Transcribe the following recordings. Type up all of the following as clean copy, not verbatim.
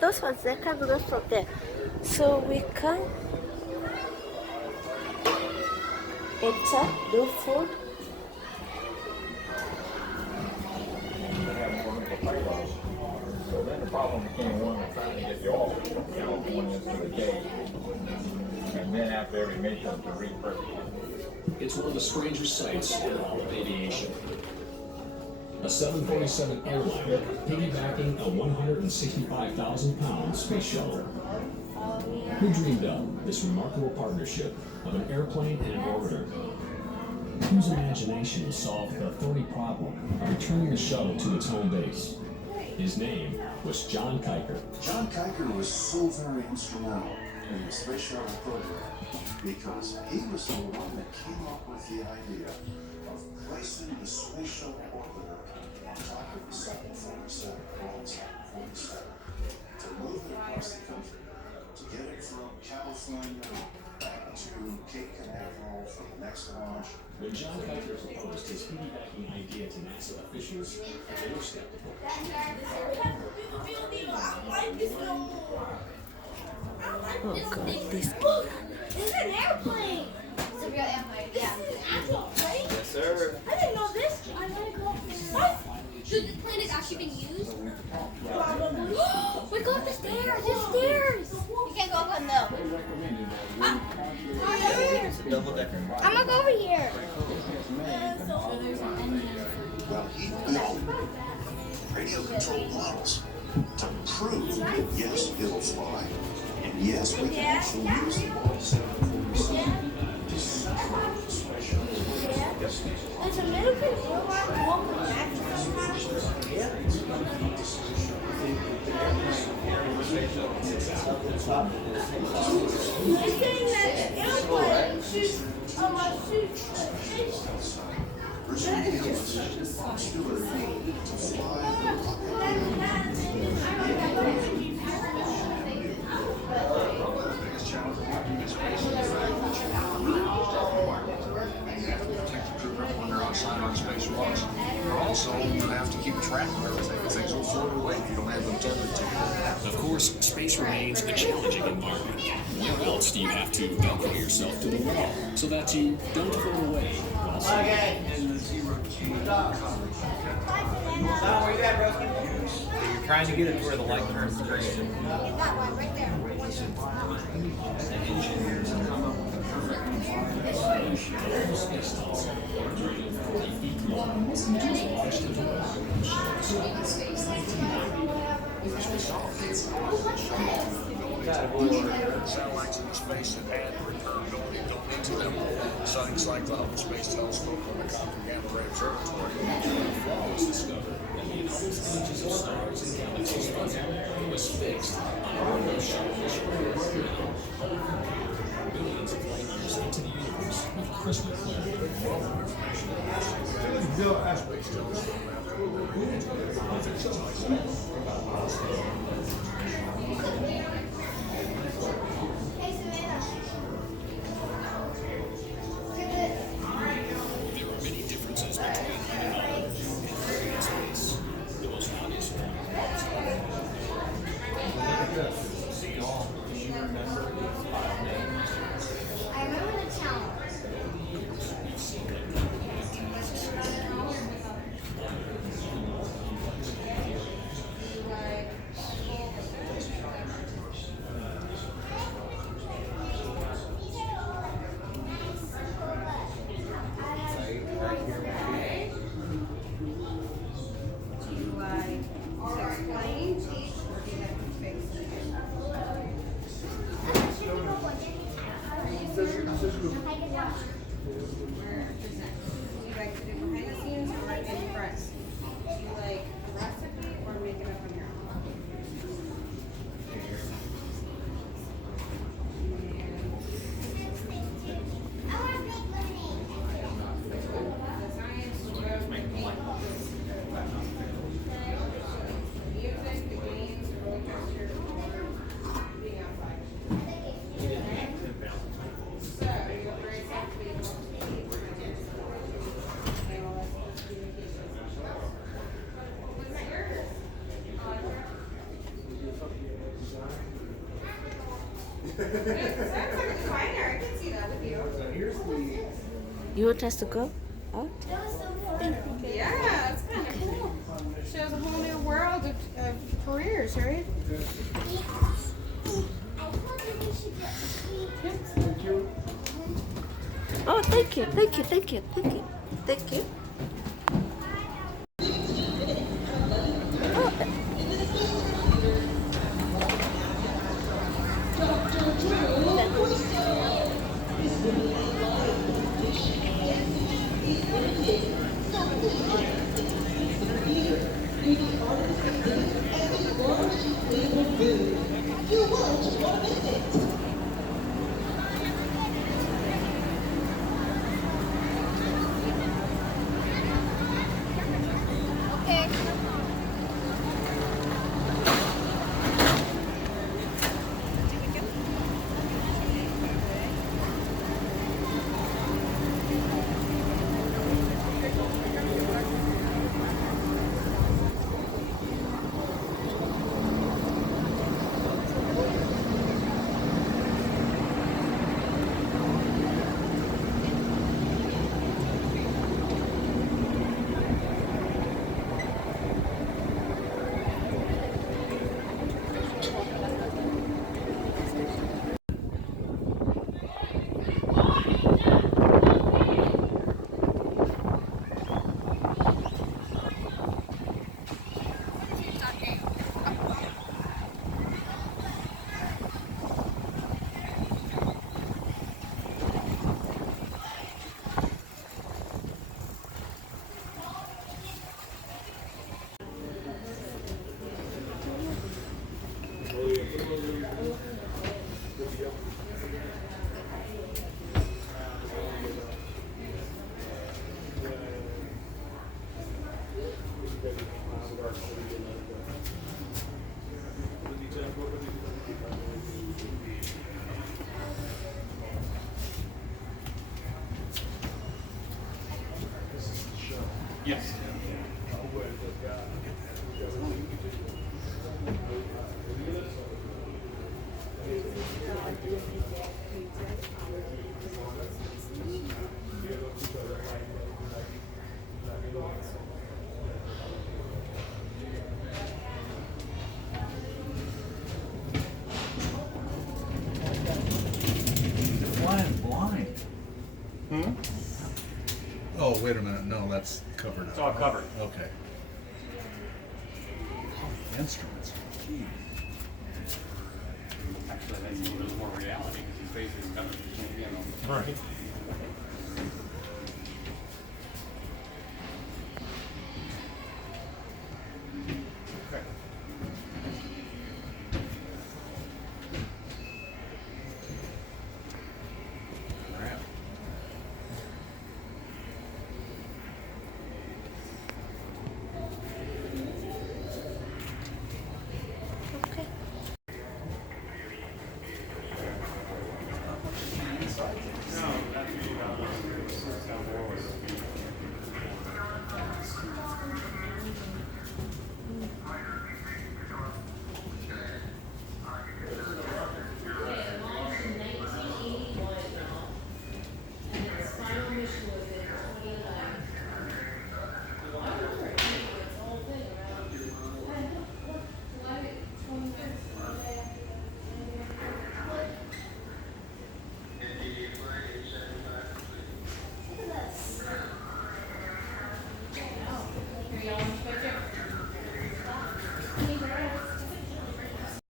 those ones, they can look from there. So we can enter, do food. So then the problem became one of trying to get the oil going into the cage. And then after every mission to repurpose it. It's one of the strangest sights in all of aviation. A 747 airliner piggybacking a 165,000-pound space shuttle. Who dreamed up this remarkable partnership of an airplane and an orbiter? Whose imagination solved the thorny problem of returning the shuttle to its home base? His name was John Kuiper. John Kuiper was so very instrumental in the space shuttle program because he was the one that came up with the idea of placing the space shuttle orbiter on top of the 747, called 747, to move it across the country, to get it from California back to Cape Canaveral for the next launch. When John Kuiper proposed his piggybacking idea to NASA officials, they were skeptical. Oh God, this. This is an airplane. It's a real airplane. Yeah. This is an actual plane? Yes, sir. I didn't know this. I want to go. What? So this plane is actually being used? Probably. We go up the stairs. There's stairs. You can't go up on those. It's a double decker. I'm going to go over here. Well, he built radio controlled models to prove that yes, it'll fly, and yes, we can actually use the Boeing 747 to separate the space shuttle. It's a little bit welcome back to It's saying that the airplane shoots Richard Gillis steward to fly the rocket. The biggest challenge of working in space is the fact that you have to really most requirements. You have to protect the crew when they're outside on spacewalks. But also, you have to keep track of everything. Things will float away if you don't have them tethered to you. Of course, space remains a challenging environment. Where else do you have to velcro yourself to the wall so that you don't float away while Okay. Don, where you at, bro? You're trying to get it to where the light turns green. that one right there. Satellites in space that had returnability built into them. Signs like the Hubble Space Telescope and the Copper Gamma Ray Observatory. was discovered that the enormous images of stars and galaxies was fixed on a window shellfish. Billions of light years into the universe with crystal clarity. Space Telescope There are many differences between human and space. The most obvious one I remember the town. You want us to go out? Yeah, it's kind of cool. Shows a whole new world of careers, right? Oh, thank you, thank you, thank you, thank you, thank you. Yes. Flying blind. Hmm? Oh, wait a minute. No, that's covered up. It's all covered. Okay. Instruments. Gee. Actually, that's a little more reality because his face is covered. You can't get him. Right. Okay.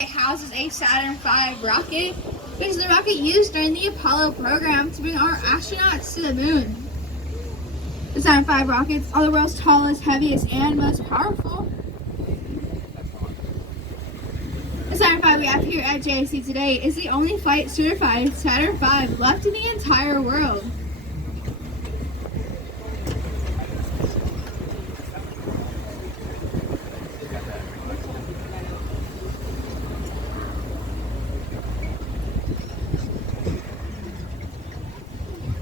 It houses a Saturn V rocket, which is the rocket used during the Apollo program to bring our astronauts to the moon. The Saturn V rockets are the world's tallest, heaviest, and most powerful. The Saturn V we have here at JSC today is the only flight-certified Saturn V left in the entire world.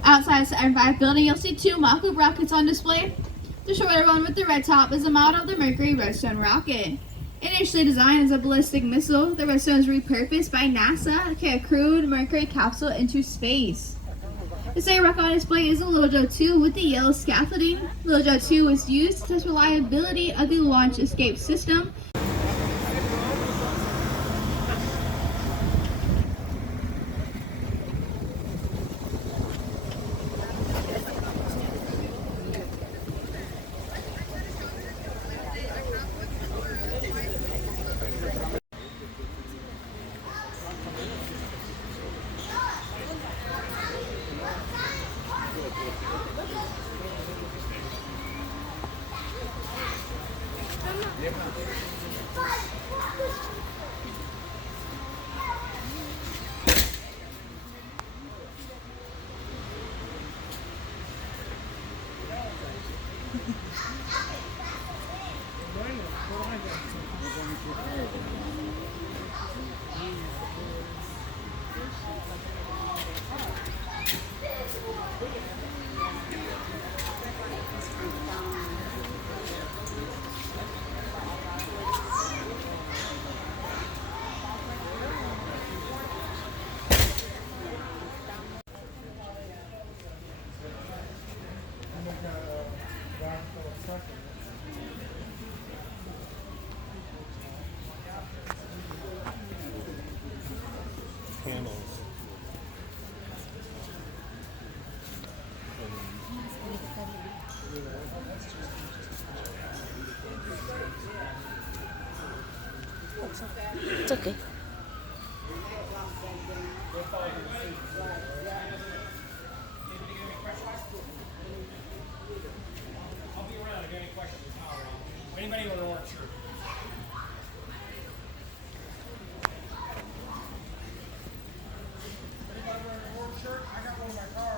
Outside the Saturn V building, you'll see two mock-up rockets on display. The shorter one with the red top is a model of the Mercury Redstone rocket. Initially designed as a ballistic missile, the Redstone was repurposed by NASA to carry a crewed Mercury capsule into space. The second rocket on display is the Little Joe 2 with the yellow scaffolding. Little Joe 2 was used to test reliability of the launch escape system. It's okay. I'll be around if you have any questions. Anybody with an orange shirt? Anybody wearing an orange shirt? I got one in my car.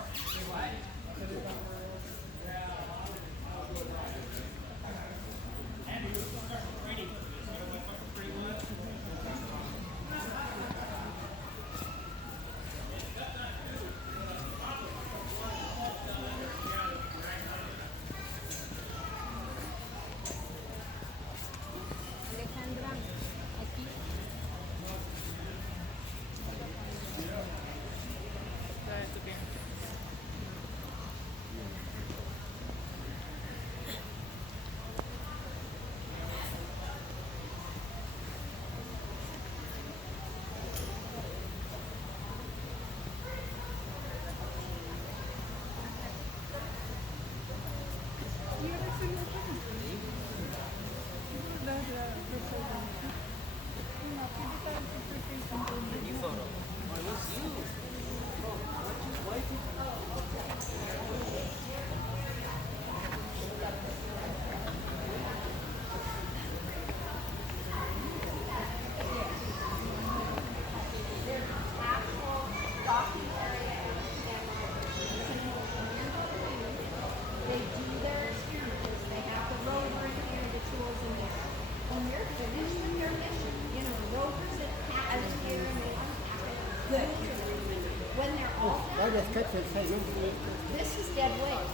This is dead weight.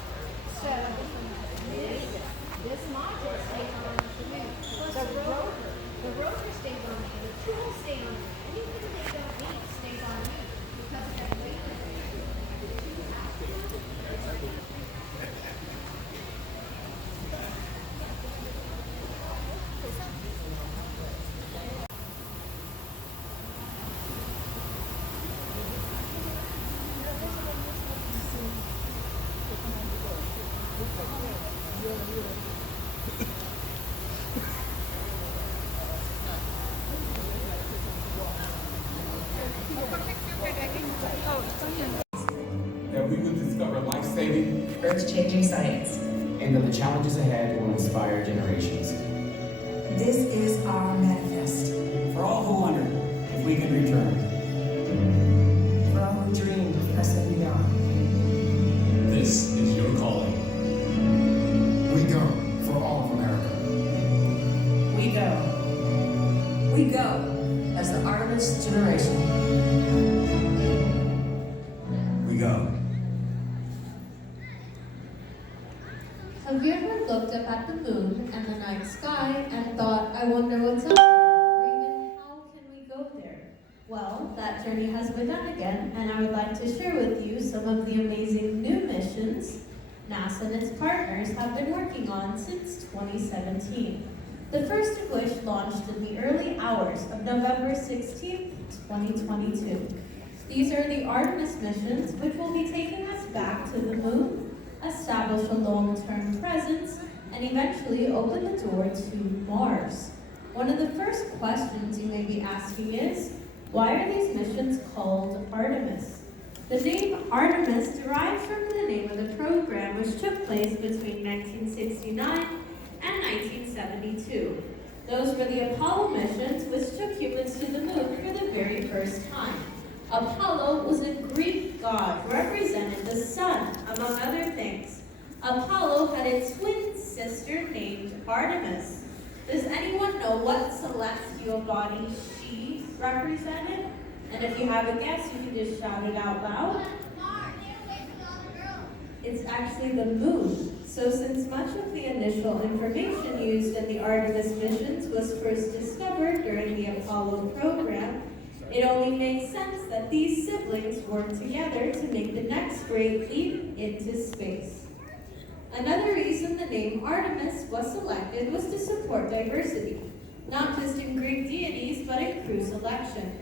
So this module stays on the moon. The rover stays on the moon. The tools stay on the moon. Anything they don't need stays on the moon because of that weight. That we will discover life-saving, earth-changing science, and that the challenges ahead will inspire generations. This is our manifest. For all who wonder if we can return. For all who dreamed of pressing beyond. This is your calling. We go for all of America. We go. We go as the Artemis generation. We go. Have you ever looked up at the moon and the night sky and thought, I wonder what's up there, or even how can we go there? Well, that journey has begun again, and I would like to share with you some of the amazing new missions NASA and its partners have been working on since 2017. The first of which launched in the early hours of November 16, 2022. These are the Artemis missions, which will be taking us back to the moon, establish a long-term presence, and eventually open the door to Mars. One of the first questions you may be asking is, why are these missions called Artemis? The name Artemis derives from the name of the program, which took place between 1969 and 1972. Those were the Apollo missions, which took humans to the moon for the very first time. Apollo was a Greek god, represented the sun, among other things. Apollo had a twin sister named Artemis. Does anyone know what celestial body she represented? And if you have a guess, you can just shout it out loud. It's actually the moon. So since much of the initial information used in the Artemis missions was first discovered during the Apollo program, it only makes sense that these siblings work together to make the next great leap into space. Another reason the name Artemis was selected was to support diversity, not just in Greek deities, but in crew selection.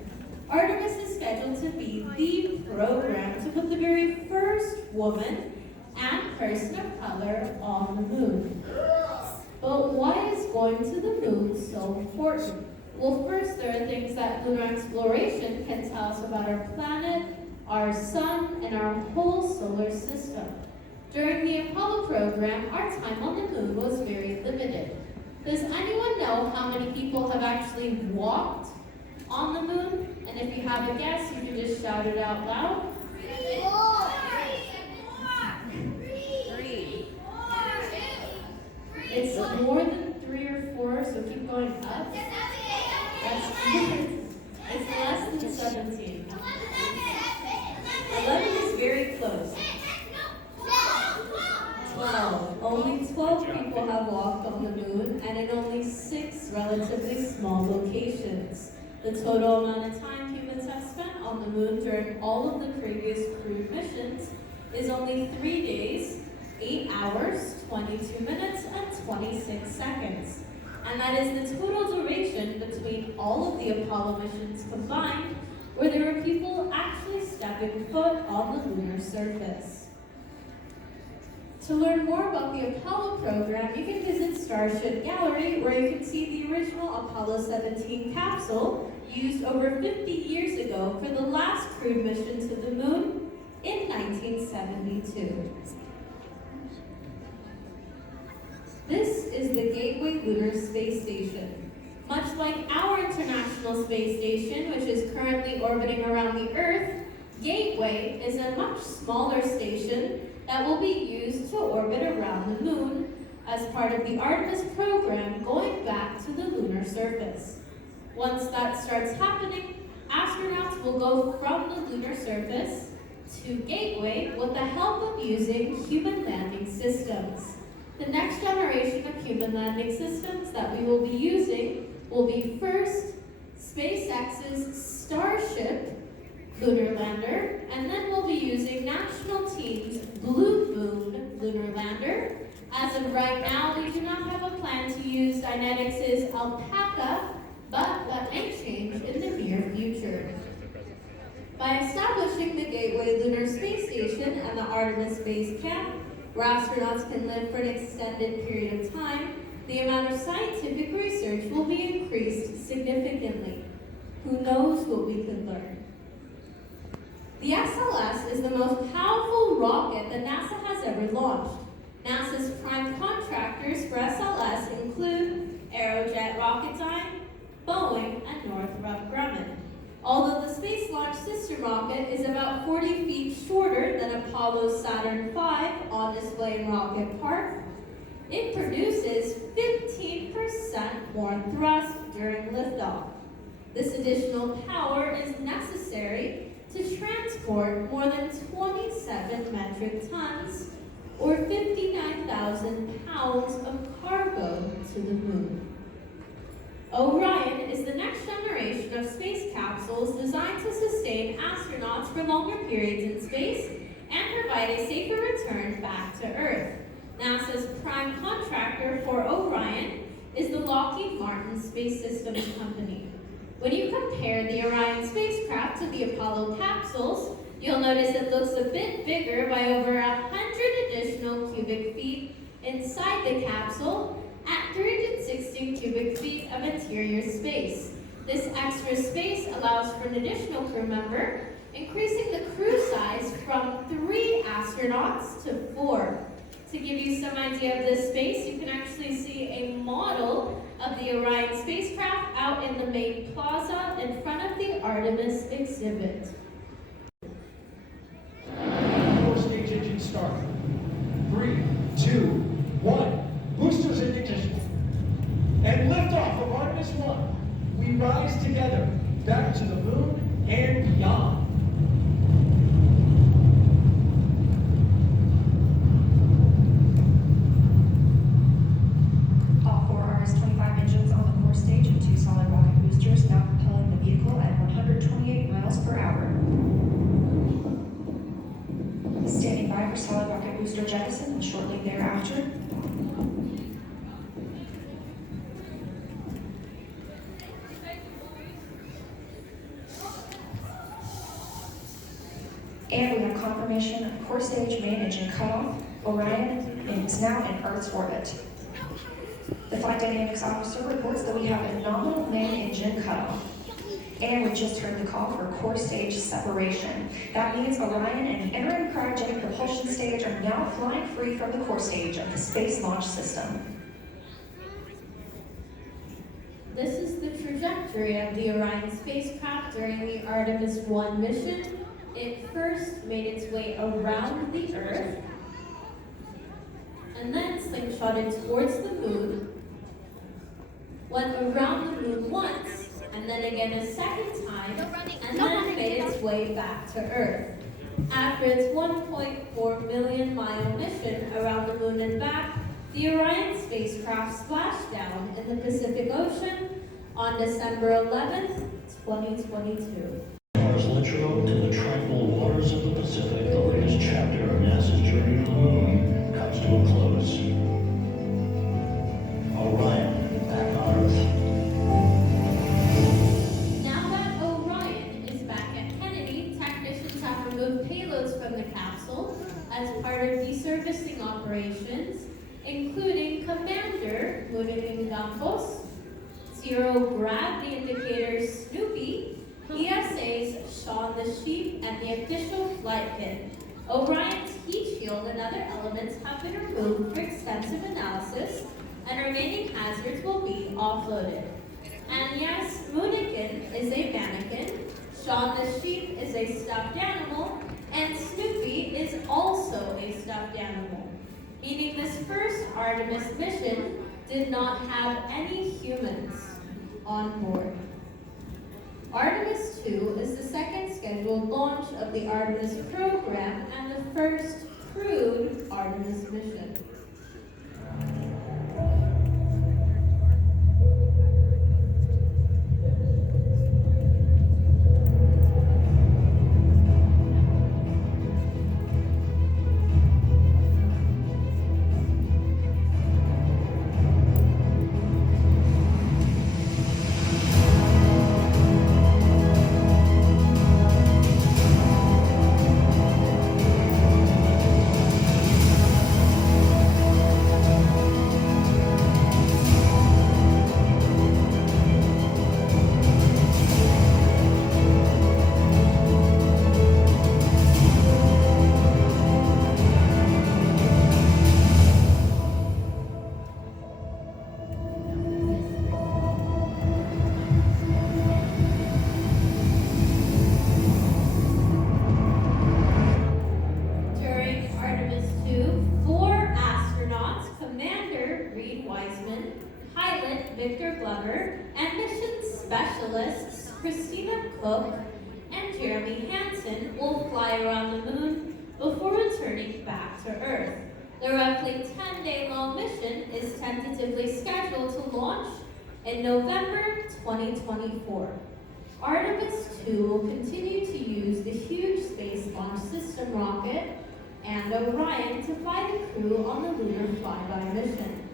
Artemis is scheduled to be the program to put the very first woman and person of color on the moon. But why is going to the moon so important? Well, first, there are things that lunar exploration can tell us about our planet, our sun, and our whole solar system. During the Apollo program, our time on the moon was very limited. Does anyone know how many people have actually walked on the moon? And if you have a guess, you can just shout it out loud. 3. It's more than 3 or 4, so keep going up. It's less than 17. 11 is very close. 12. Only 12 people have walked on the moon, and in only 6 relatively small locations. The total amount of time humans have spent on the moon during all of the previous crewed missions is only 3 days, 8 hours, 22 minutes, and 26 seconds. And that is the total duration between all of the Apollo missions combined, where there were people actually stepping foot on the lunar surface. To learn more about the Apollo program, you can visit Starship Gallery, where you can see the original Apollo 17 capsule used over 50 years ago for the last crewed mission to the moon in 1972. This is the Gateway Lunar Space Station. Much like our International Space Station, which is currently orbiting around the Earth, Gateway is a much smaller station that will be used to orbit around the moon as part of the Artemis program going back to the lunar surface. Once that starts happening, astronauts will go from the lunar surface to Gateway with the help of using human landing systems. The next generation of human landing systems that we will be using will be first SpaceX's Starship lunar lander, and then we'll be using National Team's Blue Moon lunar lander. As of right now, we do not have a plan to use Dynetics' Alpaca, but that may change in the near future. By establishing the Gateway Lunar Space Station and the Artemis Base Camp, where astronauts can live for an extended period of time, the amount of scientific research will be increased significantly. Who knows what we could learn? The SLS is the most powerful rocket that NASA has ever launched. NASA's prime contractors for SLS include Aerojet Rocketdyne, Boeing, and Northrop Grumman. Although the Space Launch System rocket is about 40 feet shorter than Apollo's Saturn V on display in Rocket Park, it produces 15% more thrust during liftoff. This additional power is necessary to transport more than 27 metric tons or 59,000 pounds of cargo to the moon. Orion is the next generation of space capsules designed to sustain astronauts for longer periods in space and provide a safer return back to Earth. NASA's prime contractor for Orion is the Lockheed Martin Space Systems Company. When you compare the Orion spacecraft to the Apollo capsules, you'll notice it looks a bit bigger by over 100 additional cubic feet inside the capsule at 316 cubic feet of interior space. This extra space allows for an additional crew member, increasing the crew size from 3 astronauts to 4. To give you some idea of this space, you can actually see a model of the Orion spacecraft out in the main plaza in front of the Artemis exhibit. Core stage engine start. 3, 2, 1. Boosters in ignition. And liftoff of Artemis 1. We rise together, back to the moon and beyond. All 4 RS-25 engines on the core stage and 2 solid rocket boosters now propelling the vehicle at 128 miles per hour. Standing by for solid rocket booster jettison and shortly thereafter. And we have confirmation of core stage main engine cutoff. Orion is now in Earth's orbit. The flight dynamics officer reports that we have a nominal main engine cutoff. And we just heard the call for core stage separation. That means Orion and the interim cryogenic propulsion stage are now flying free from the core stage of the Space Launch System. This is the trajectory of the Orion spacecraft during the Artemis 1 mission. It first made its way around the Earth, and then slingshotted towards the moon, went around the moon once, and then again a second time, and then made its way back to Earth. After its 1.4 million mile mission around the moon and back, the Orion spacecraft splashed down in the Pacific Ocean on December 11th, 2022. Mars Littrow in the tranquil waters of the Pacific, the latest chapter of NASA's journey to the moon comes to a close. Orion, back on Earth. Now that Orion is back at Kennedy, technicians have removed payloads from the capsule as part of desurfacing operations, including Commander Murugan Campos, Zero Gravity Indicator Snoopy, ESA's Shaun the Sheep, and the official flight kit. Orion's heat shield and other elements have been removed for extensive analysis, and remaining hazards will be offloaded. And yes, Moonikin is a mannequin, Shaun the Sheep is a stuffed animal, and Snoopy is also a stuffed animal, meaning this first Artemis mission did not have any humans on board. Artemis 2 is the second scheduled launch of the Artemis program and the first crewed Artemis mission. Cook and Jeremy Hansen will fly around the moon before returning back to Earth. The roughly 10-day-long mission is tentatively scheduled to launch in November 2024. Artemis 2 will continue to use the huge Space Launch System rocket and Orion to fly the crew on the lunar flyby mission.